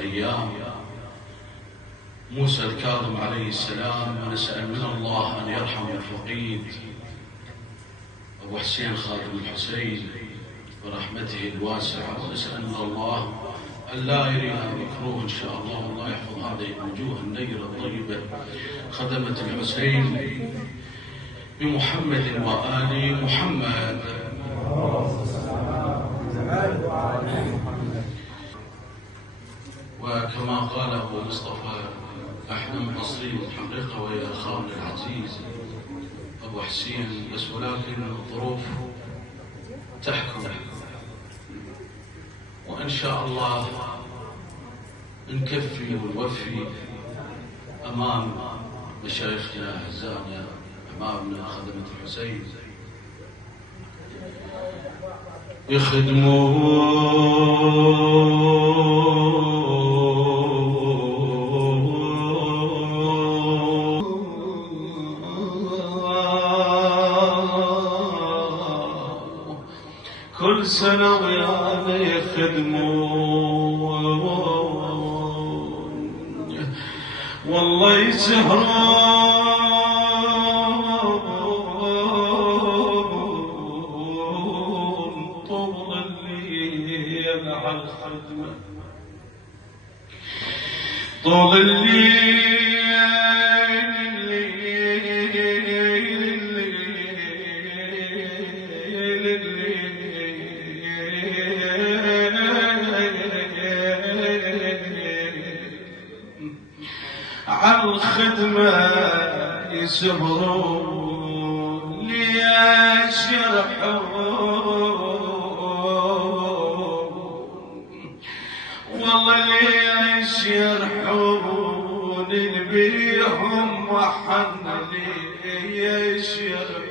أيام موسى الكاظم عليه السلام، ونسأل من الله أن يرحم الفقيد أبو حسين خادم الحسين برحمته الواسعة، ونسأل من الله أن لا يرينا مكروه إن شاء الله، والله يحفظ هذه الوجوه النيرة الطيبة خدمة الحسين بمحمد وآل محمد. وكما قال أبو مصطفى احنا مقصرين الحقيقة ويا أخانا العزيز أبو حسين، بس ولكن الظروف تحكم، وإن شاء الله نكفي ونوفي أمام مشايخنا أعزائنا أمامنا خدمة الحسين يخدمون كل سنة ويانا يخدمون، والله يسهرون طول الليل على الخدمة، طول الليل عالخدمة يسهرون، ليش يرحون والله ليش يرحون نبيهم وحنا ليش يرحون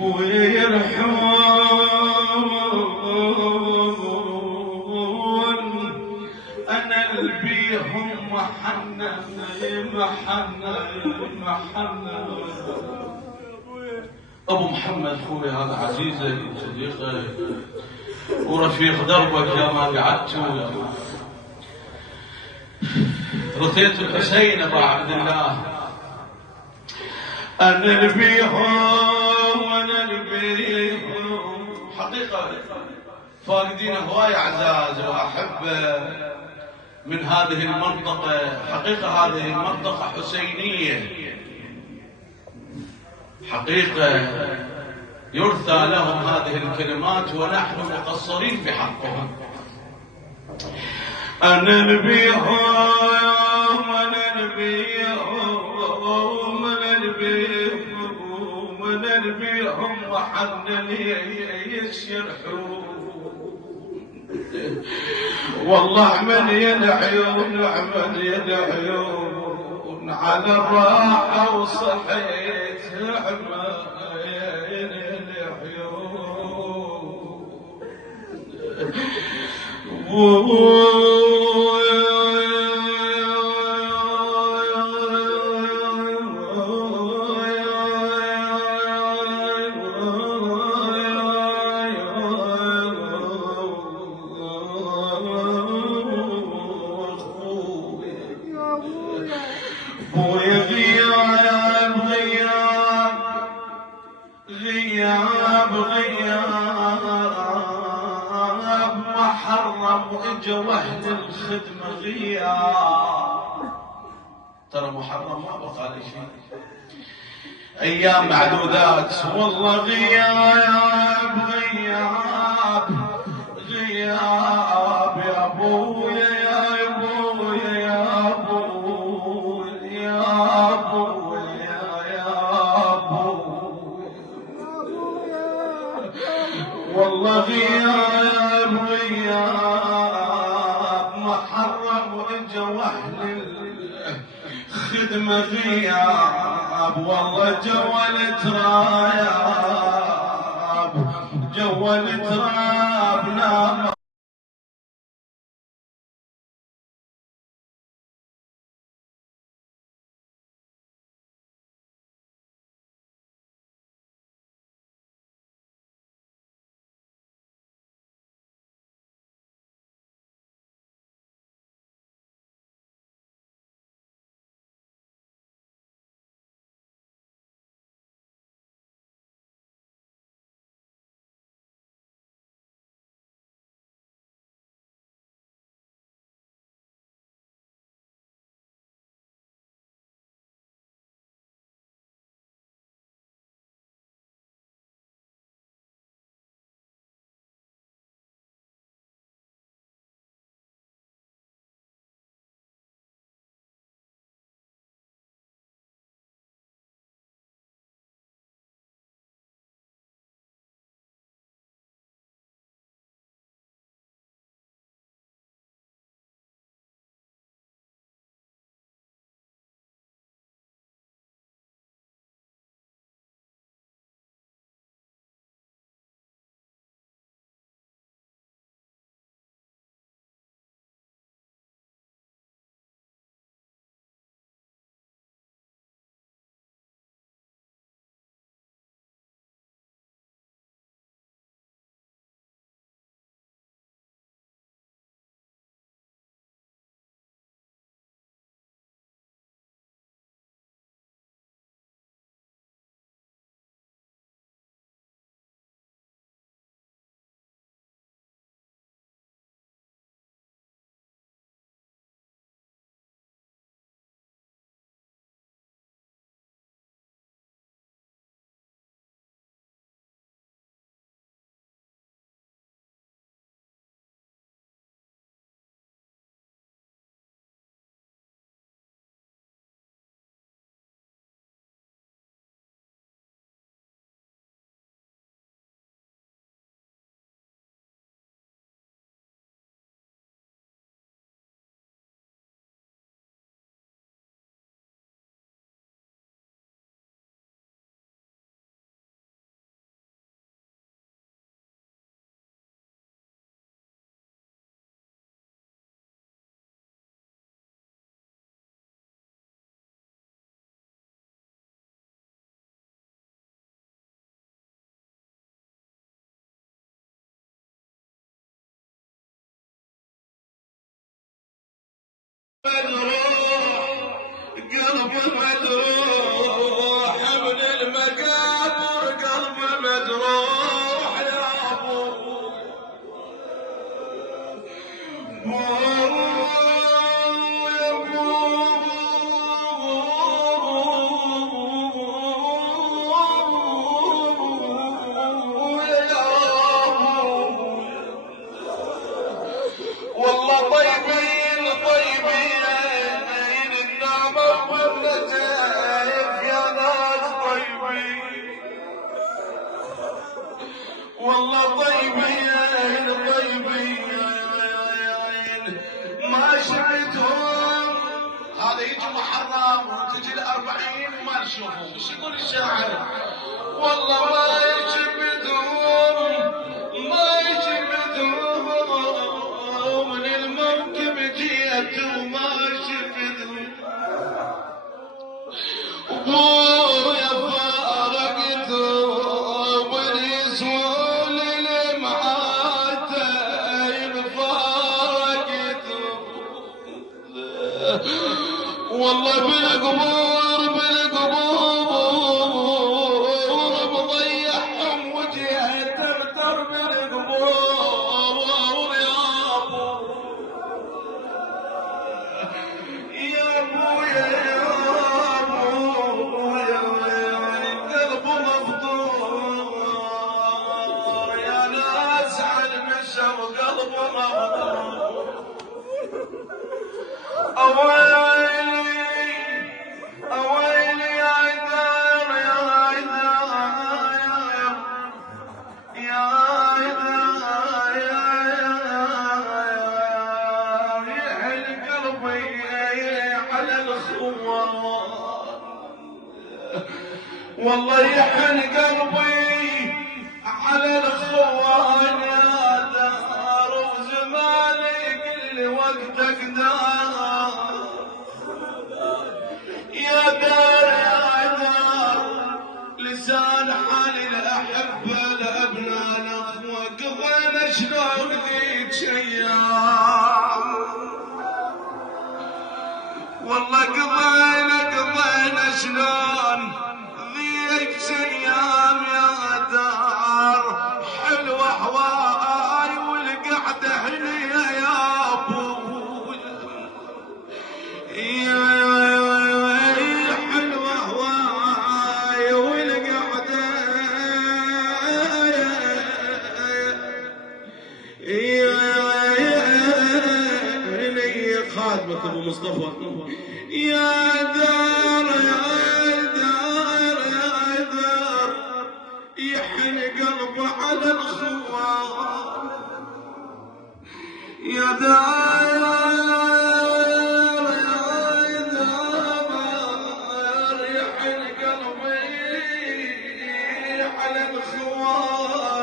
ويرحمون أنا البيهم محنة أبو محمد خوي هذا عزيزك وصديقك ورفيق دربك يا ما قعدت رثيت الحسين أبا عبد الله. أنا البيهم حقيقة فاقدين هواية عزاز، وأحب من هذه المنطقة، حقيقة هذه المنطقة حسينية حقيقة يرثى لهم هذه الكلمات ونحن مقصرين بحقهم. أنا البيهم وحنا ليش يرحون والله من يدعيون على الراحة وصحيت عمال العيون غياب محرم واجا واهل الخدمة غياب، ترى محرم ما بقى لي شيء ايام معدودات والله غياب يا ابويا والله غياب محرم واجا واهل الخدمة غياب، والله جول تراب نام قلب مجروح من المقابر، قلب مجروح يا ابو والله طيبين طيبين النعمة والنجايب يا ناس طيبين، والله طيبين طيبين ما شفتهم. هذا يجي محرم وتجي ال40 وما نشوفهم، ايش يقول الشاعر؟ والله ما شفتهم ما شفتهم من الموكب جيت وما شفتهم، ابويا فارقتهم واليسول المعاتين فارقتهم، والله بالقبور بضيعهم وجهي تبتر بالقبور يا ابو يا ابويا يا ابويا قلبه مفطور يا ناس على المشى وقلبه مفطور. أويلي يا عذار يا عذار يا عذار يحن قلبي على الخوان، والله يحن قلبي على الخوان يا دار وزماني كل وقتك دار يا دار يا دار لسان حالي لأحبه لأبناء الأخوة قضينا شلون ذيك أيام، والله قضينا شلون ذيك أيام يا دار حلوة هواي والقعدة هني يا أبو خادمك ابو مصطفى يا دار يا دار يا دار يحن قلبه على الخوان يا دار يا دار يحن قلبي على الخوان